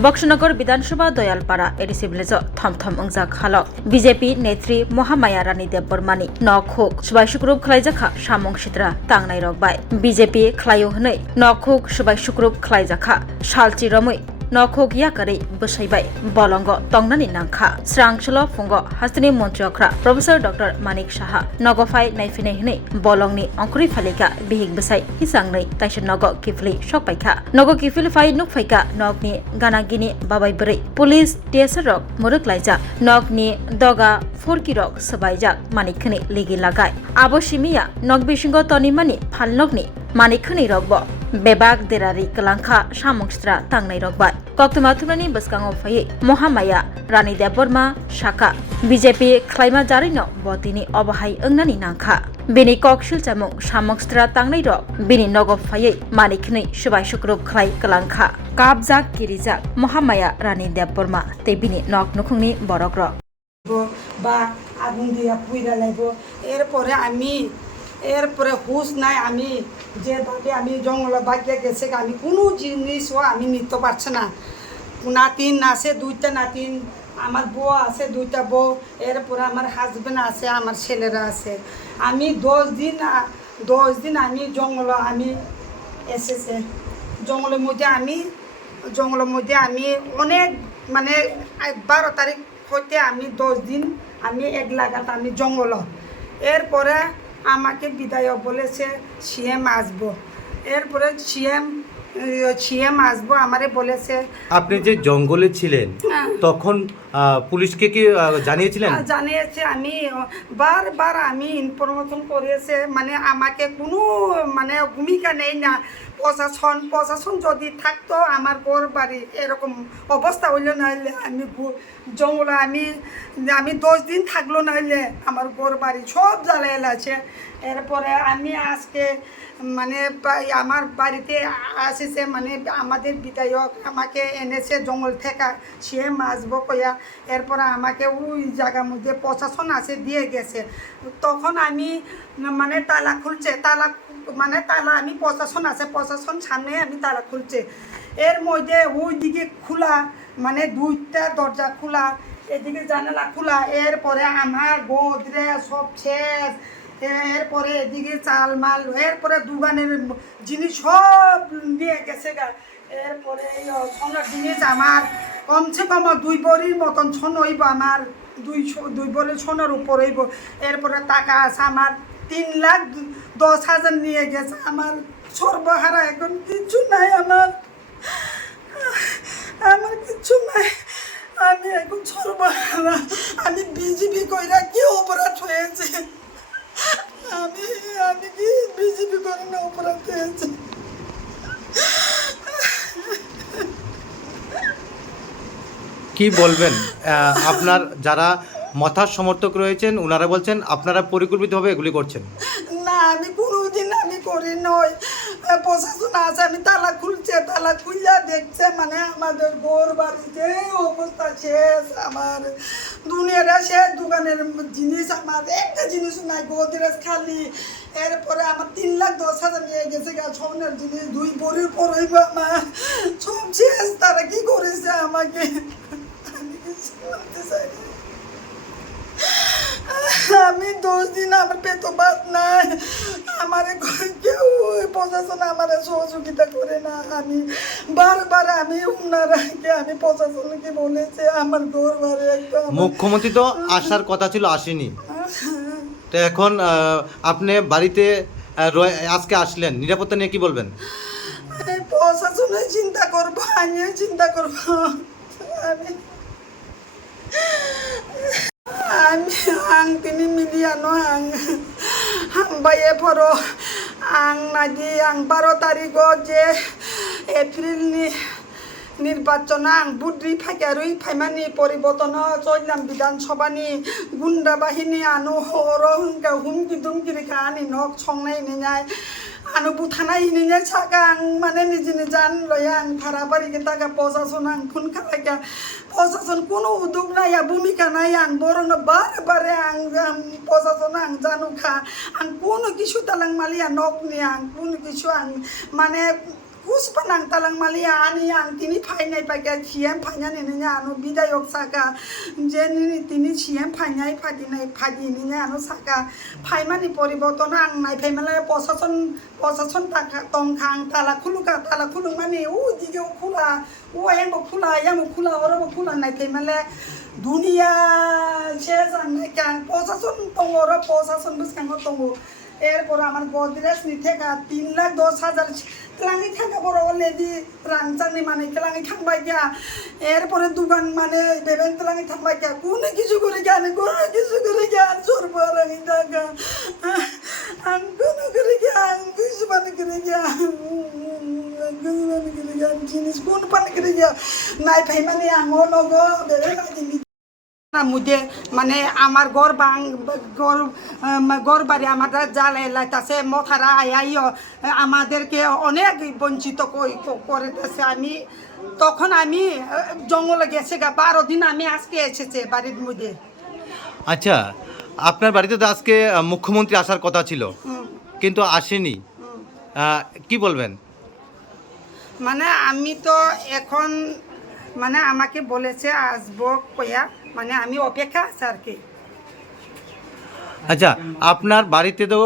बक्सनगर विधानसभा दयालपाड़ा ADC village थमथम अंजाक हालक BJP नेत्री महामाया रानी देबबर्मानी नखुक सुबाय सुक्रुब खलायजाखा सामं सिद्रा तांनाय रकबाय बीजेपी खलायो हनै नखुक सुबाय सुक्रुब खलायजाखा सालचि रमै नखुक याकारै बसायबाय बलंग तंगनानि नांखा स्रांसल फुंग हास्तिनि मन्त्रि अख्रा प्रोफेसर डॉक्टर मानिक साहा नगफाय नायफिनाय हनै बलंगनि अंकुरि फालिका बिहिक बसाय हिसांनै ताइसन नग किफलि सकपायखा नग किफलि फाय नुकफायका नगनि गानागिनि बाबाय बोरै पुलिस टीएसआर रक मुरुक लायजा नगनि दगा फोरकी रक सबायजा मानिकखनि लिगि लागाय आबो सिमिया नग बिसिंग तनिमानि फालनगनि मानिकखनि रकब बेबाग देरारि कलांखा सामंस्त्रा तांनाय रकबाय कक्तमाथुमानि बसकांगो फायै महामाया रानी देबबर्मा शाखा बीजेपी खलायमा जारिनो बतिनि अबहाय अंगनानि नांखा बेनि ककशिल चामुं सामंस्त्रा तांनाय रक बेनि नगो फायै मानिकखनि सुबाय सुक्रुब खलाय कलांखा काबजाक किरिजाक महामाया रानी देबबर्मा ते बिनि नक नुखुंनि बरक रक বা আগুন দিয়া পুইরা লাগবো এরপরে এরপরে হুশ নাই আমি যেভাবে আমি জঙ্গলে বাগিয়ে গেছে আমি কোনো জিনিসও আমি নিতে পারছি না নাতিন আছে দুইটা নাতিন আমার বউ আছে দুইটা বউ এরপরে আমার হাজবেন্ড আছে আমার ছেলেরা আছে আমি 10 দিন আমি জঙ্গলে আমি এসেছে জঙ্গলের মধ্যে আমি অনেক মানে 12 তারিখ হইতে আমি 10 দিন আমি এক লাগাত আমি জঙ্গল এরপরে আমাকে বিধায়ক বলেছে সিএম আসবো এরপরে সিএম আসবো আমারে বলেছে। আপনি যে জঙ্গলে ছিলেন তখন পুলিশকে কি জানিয়েছিলেন? জানিয়েছে আমি বারবার আমি ইনফরমেশন করেছে মানে আমাকে কোনো মানে ভূমিকা নেই না প্রশাসন যদি থাকতো আমার ঘর বাড়ি এরকম অবস্থা হইলে নাহলে আমি জঙ্গলে আমি 10 দিন থাকলো নাহলে আমার ঘর বাড়ি সব জ্বালাইল আছে। এরপরে আমি আজকে মানে আমার বাড়িতে আসিছে মানে আমাদের বিধায়ক আমাকে এনেছে জঙ্গল থেকে সিএম আসবো কইয়া এরপরে আমাকে ওই জায়গার মধ্যে প্রশাসন আছে দিয়ে গেছে তখন আমি মানে তালা খুলছে তালা আমি প্রশাসন আছে প্রশাসন সামনে আমি তালা খুলছে এর মধ্যে ওই দিকে খোলা মানে 2টা দরজা খোলা এদিকে জানালা খোলা এরপরে আমার গোদরে সব শেষ এরপরে এদিকে চাল মাল এরপরে দোকানের জিনিস সব নিয়ে গেছে গা এরপরে সোনার জিনিস আমার কমসে কম 2 ভরির মতন সোন হইব আমার 2 ভরির সোনার উপর হইব এরপরে টাকা আছে আমার 3,10,000 নিয়ে গেছে আমার সর্বহারা এখন কিছু নাই আমার কিছু নাই আমি এখন সর্বহারা আমি বিজেপি কইরা কি অপরাধ হয়েছে আমি কি বিজেপি করে না অপরাধ হয়েছে। কি বলবেন আপনার যারা মথার সমর্থক রয়েছেন ওনারা বলছেন আপনারা পরিকল্পিতভাবে এগুলি করছেন? না আমি কোনোদিন আমি করি নয় প্রশাসন আছে আমি তালা খুলছে তালা খুললে দেখছে মানে আমাদের ঘর বাড়িতে অবস্থা শেষ আমার দুনিয়াটা শেষ দোকানের জিনিস আমার একটা জিনিস নাই গোদরেজ খালি এরপরে আমার 3,10,000 নিয়ে গেছে সোনার জিনিস 2 ভরির পর হইব আমার সব শেষ তারা কি করেছে আমাকে আমি কিছু বলতে চাই না। আমি 10 দিন আমার পেট ভাত নাই আমার কেউ প্রশাসন আমার সহযোগিতা করে না আমি বারবার আমি ওনারাকে আমি প্রশাসনকে বলেছি আমার ঘর বাড়ি একদম মুখ্যমন্ত্রী তো আসার কথা ছিল আসেনি তো এখন আপনি বাড়িতে আজকে আসলেন নিরাপত্তা নিয়ে কি বলবেন? প্রশাসনে চিন্তা করবো আমিও চিন্তা করবো আমি তিনি মিলিয়ানো বায়ে পড়ো নাকি 12 তারিখ যে এপ্রিল নির্বাচন বুদ্রি ফাইকারুই ফাইমানি পরিবর্তন চললাম বিধানসভানি গুন্ডা বাহিনী আনো হরহংকা হুমকি দুমকি রেখা আনি নখ সংনাই নিনাই আনো বুথানাই নিনাই সাকা মানে নিজে জান লয়া ভাড়া বাড়ি তাকা প্রশাসন খুন খালাইকা প্রশাসন কোনো উদ্যোগ নাই ভূমিকা নাই বরং বারে প্রশাসন জানুখা কোনো কিছু তালাং মালিয়া নখ নিয়ে কোনো কিছু মানে puspa nang talang malia ani ang tini phai nai pa ga CM phanya ni nya anu bidayok saka jeni tini CM phanyai phadi ni nya anu saka phai mani poriborton ang nai phai mala প্রশাসন তং খাং তালা খুলুং মানে ও দিকে খোলা ও yang khula orang khula nai thai male dunia শেষ নাই কাং প্রশাসন তং ওরা প্রশাসন বুঝকাং তং এরপর আমার গডরেজ নি থেকে 3,10,000 ক্লাঙ্গি থাকা বড় লেদি রাংচাংনি মানে ক্লাঙ্গি থাকবাই গিয়া এরপরে দোকান মানে বেবেন ক্লাঙ্গি থাকবাই গিয়া কোনো কিছু করে গিয়া সরবার আমি টাকা আন কোনো করে গিয়া কিছু মানে করে গিয়া জিনিস কোন পানি করে গিয়া নাই ভাই মানে আঙো নগো বেবেন মুদে মানে আমার ঘর বাড়ি আমার জালে লাইতাছে মথারা আইও আমাদেরকে অনেক বঞ্চিত করেছে আমি তখন আমি জঙ্গলে গেছে 12 দিন আমি আজকে এসেছে বাড়ির মধ্যে আচ্ছা আপনার বাড়িতে তো আজকে মুখ্যমন্ত্রী আসার কথা ছিল কিন্তু আসেনি কি বলবেন মানে আমি তো এখন মানে আমাকে বলেছে আসবো কয়া মানে আমি অপেক্ষা আছি আর কি আচ্ছা আপনার বাড়িতে তো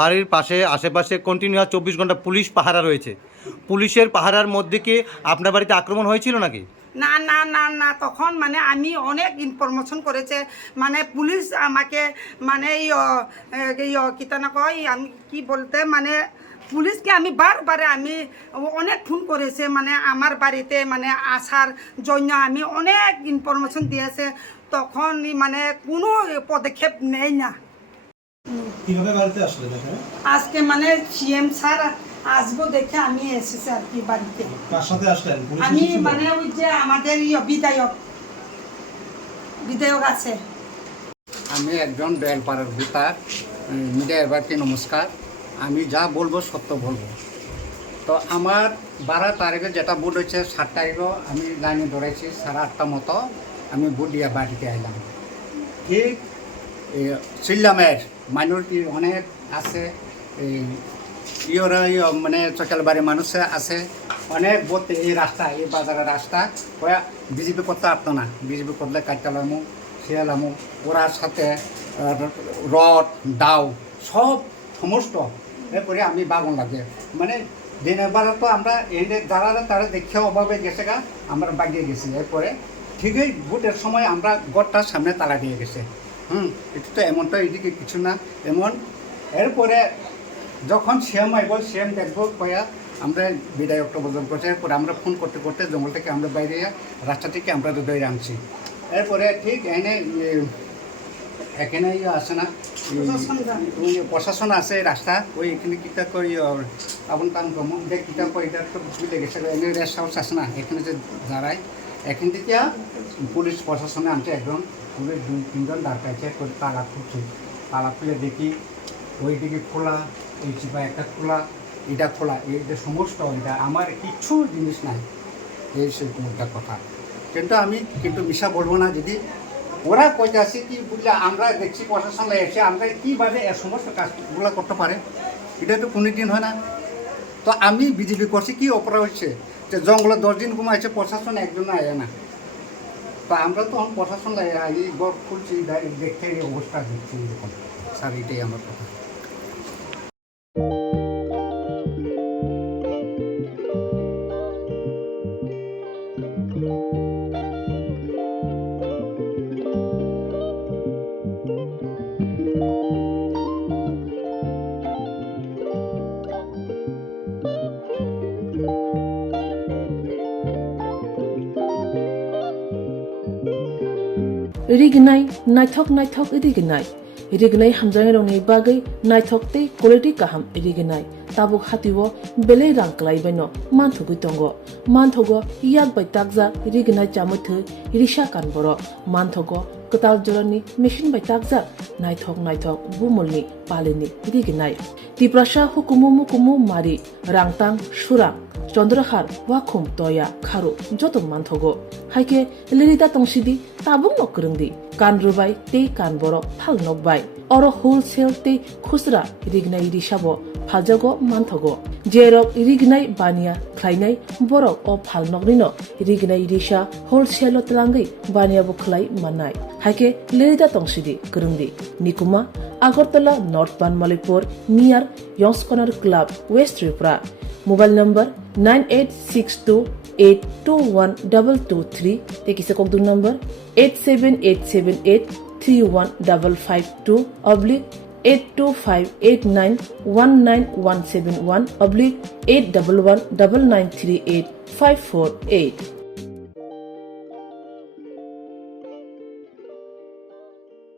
বাড়ির পাশে আশেপাশে কন্টিনিউ 24 ঘন্টা পুলিশ পাহারা রয়েছে পুলিশের পাহারার মধ্যে কি আপনার বাড়িতে আক্রমণ হয়েছিল নাকি না তখন মানে আমি অনেক ইনফরমেশন করেছে মানে পুলিশ আমাকে মানে কিতা না কয় আমি কি বলতে মানে পুলিশকে আমি বারবার আমি অনেক ফোন করেছে মানে আমার বাড়িতে মানে আসার জন্য আমি অনেক ইনফরমেশন দিয়েছে তখন মানে কোনো পদক্ষেপ নেই না কিভাবে বাড়িতে আসলেন আজকে মানে সিএম স্যার আসবো দেখে আমি এসেছি আর কি বাড়িতে কার সাথে আসলেন আমি মানে ওই যে আমাদের বিধায়ক আছে আমি একজন দয়ালপাড়ার ভোটার মিডিয়া এবারকে নমস্কার আমি যা বলবো সত্য বলবো তো আমার 12 তারিখে যেটা ভোট হচ্ছে 7 তারিখও আমি লাইনে ধরেছি 8:30 মতো আমি ভোট দিয়ে বাড়িতে আইলাম ঠিক সিল্লামের মাইনরিটি অনেক আছে মানে চকালবাড়ির মানুষ আছে অনেক ভোট এই রাস্তা এই বাজারের রাস্তা বিজেপি করতে পারতো না বিজেপি করলে কাটতালামো শিয়ালামো ওরার সাথে রড দাও সব সমস্ত এরপরে আমি বাগুন লাগে মানে দিনের তো আমরা এই যারা তারা দেখে অভাবে গেছে গা আমরা বাগিয়ে গেছি এরপরে ঠিকই ভোটের সময় আমরা গড়টার সামনে তালা দিয়ে গেছে এটা তো এমনটা এইদিকে কিছু না এমন এরপরে যখন সিএম আইব সিএম দেখবো কয়া আমরা বিধায়ক প্রবর্তন করছি এরপরে আমরা ফোন করতে করতে জঙ্গল থেকে আমরা বাইরে রাস্তা থেকে আমরা দৌড়ে আনছি এরপরে ঠিক এখানে আছে না প্রশাসন আছে রাস্তা ওই এখানে কিতা কই আপন কাম কম দেখ কিতা কই এটা তো বুঝলে গেছে এনে রেস্ট হাউস আছে না এখানে যে দাঁড়ায় এখান থেকে পুলিশ প্রশাসনে আনছে একজন পুলিশ 2-3 জন দাঁড়াইছে তালা খুলছে তালা খুলে দেখি ওইদিকে খোলা এই চিপা একটা খোলা এটা খোলা এই যে সমস্ত এটা আমার কিছু জিনিস নাই এই সেরকম একটা কথা কিন্তু মিশা বলবো না যদি ওরা কইতে আসে কি বুঝলে আমরা দেখছি প্রশাসন এসে আমরা কীভাবে এর সমস্ত কাজগুলো করতে পারে এটা তো কোনো দিন হয় না তো আমি বিজেপি করছি কি অপরাধ হচ্ছে যে জঙ্গলে 10 দিন ঘুমাইছে প্রশাসন একজন আয় না তো আমরা তখন প্রশাসন এই গড় খুলছি দেখতে এই অবস্থা দেখছি এরকম স্যার এটাই আমার কথা रिगनाय नायथक रिगनाय हामजानाय रंनि बागै नायथकते क्वालिटी काहाम रिगनाय ताबुक हातिव बेले रांक्लायबायनो मानथुगै दंगो मानथगो याक बाय ताकजा रिगनाय चामथो रिसा कानबरो मानथगो कताल जरानि मेशिन बाय ताकजा नायथक बुमलनि पालिनि रिगनाय तिप्रासा हुकुमु मारि रांतां सुरां चंद्रहार वाखुम तया खारु जतो मानथगो हाइके लिरिदा तंसिदि ताबुं नकरंदि कान रुबाय ते कान बरो फाल नकबाय oro wholesale te khusra rignai risabo phaljago manthogo jerok rignai bania khlainai borok o phalnognino rignai risa wholesale tlangai bania bo khlai manai haike lerida tongsidi kurungdi nikuma Agartala North Banmalipur near Yongs Corner Club West Tripura mobile number 9862821223 tekise kokdu number 87878315552 oblique 82589191171 oblique 8119938 548